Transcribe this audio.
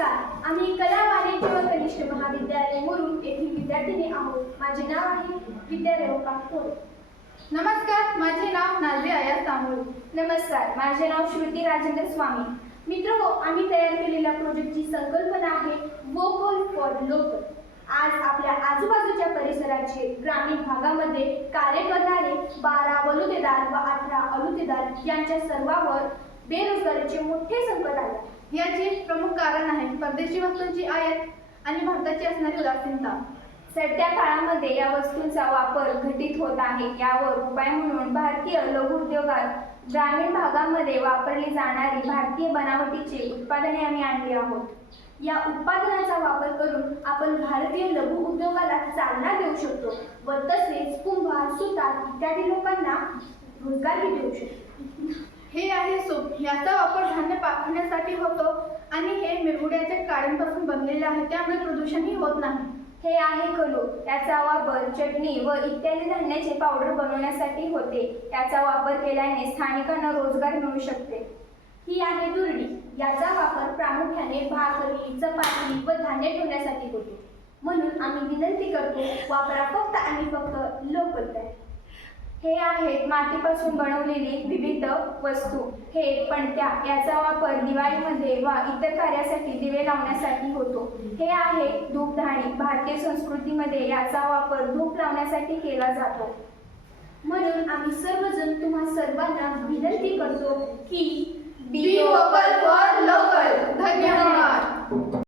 नमस्कार. आम्ही कला वाणिज्य व कनिष्ठ महाविद्यालय मुरुड येथील विद्यार्थिनी आहोत. माझे नाव आहे विद्या रेवका थोरे. नमस्कार, माझे नाव नाझी आयाज तांबोळी. नमस्कार, माझे नाव श्रुती राजेंद्र स्वामी. मित्रहो, आम्ही तयार केलेल्या प्रोजेक्टची संकल्पना आहे वोकल फॉर लोकल. आज आपल्या आजूबाजूच्या परिसराचे ग्रामीण भागामध्ये कार्य करणारे 12 वलुतेदार व 18 अलुतेदार यांच्या सर्वांवर बेरोजगारीचे मोठे संकट आले. याचे प्रमुख कारण आहे परदेशी वस्तूंची आयात आणि भारताची असणारी उदासीनता. सध्या काळामध्ये या वस्तूंचा वापर घटित होत आहे. यावर उपाय म्हणून भारतीय लघु उद्योगात ग्रामीण भागामध्ये वापरली जाणारी भारतीय बनावटीची उत्पादने आम्ही आणली आहोत. या उत्पादनांचा वापर करून आपण भारतीय लघु उद्योगाला चालना देऊ शकतो व तसेच कुंभार, सुतार इत्यादी लोकांना रोजगारही देऊ शकतो. हे आहे सूप. याचा वापर धान्य पाखडण्यासाठी होतो आणि हे मिरगुड्याच्या काड्यांपासून बनलेले आहे, त्यामुळे प्रदूषणही होत नाही. हे आहे खलू. याचा वापर चटणी व इत्यादी धान्याचे पावडर बनवण्यासाठी होते. याचा वापर केल्याने स्थानिकांना रोजगार मिळू शकते. ही आहे दुरडी. याचा वापर प्रामुख्याने भाकरी, चपाती व धान्य ठेवण्यासाठी होतो. म्हणून आम्ही विनंती करतो, वापरा फक्त आणि फक्त लोकल तयार. हे आहेत मातीपासून बनवलेली विविध वस्तू. हे पणत्या. याचा वापर दिवाळीमध्ये व इतर कार्यासाठी दिवे लावण्यासाठी होतो. हे आहे धूपधाणी. भारतीय संस्कृतीमध्ये याचा वापर धूप लावण्यासाठी केला जातो. म्हणून आम्ही सर्वजण तुम्हा सर्वांना विनंती करतो की बी वोकल फॉर लोकल. धन्यवाद.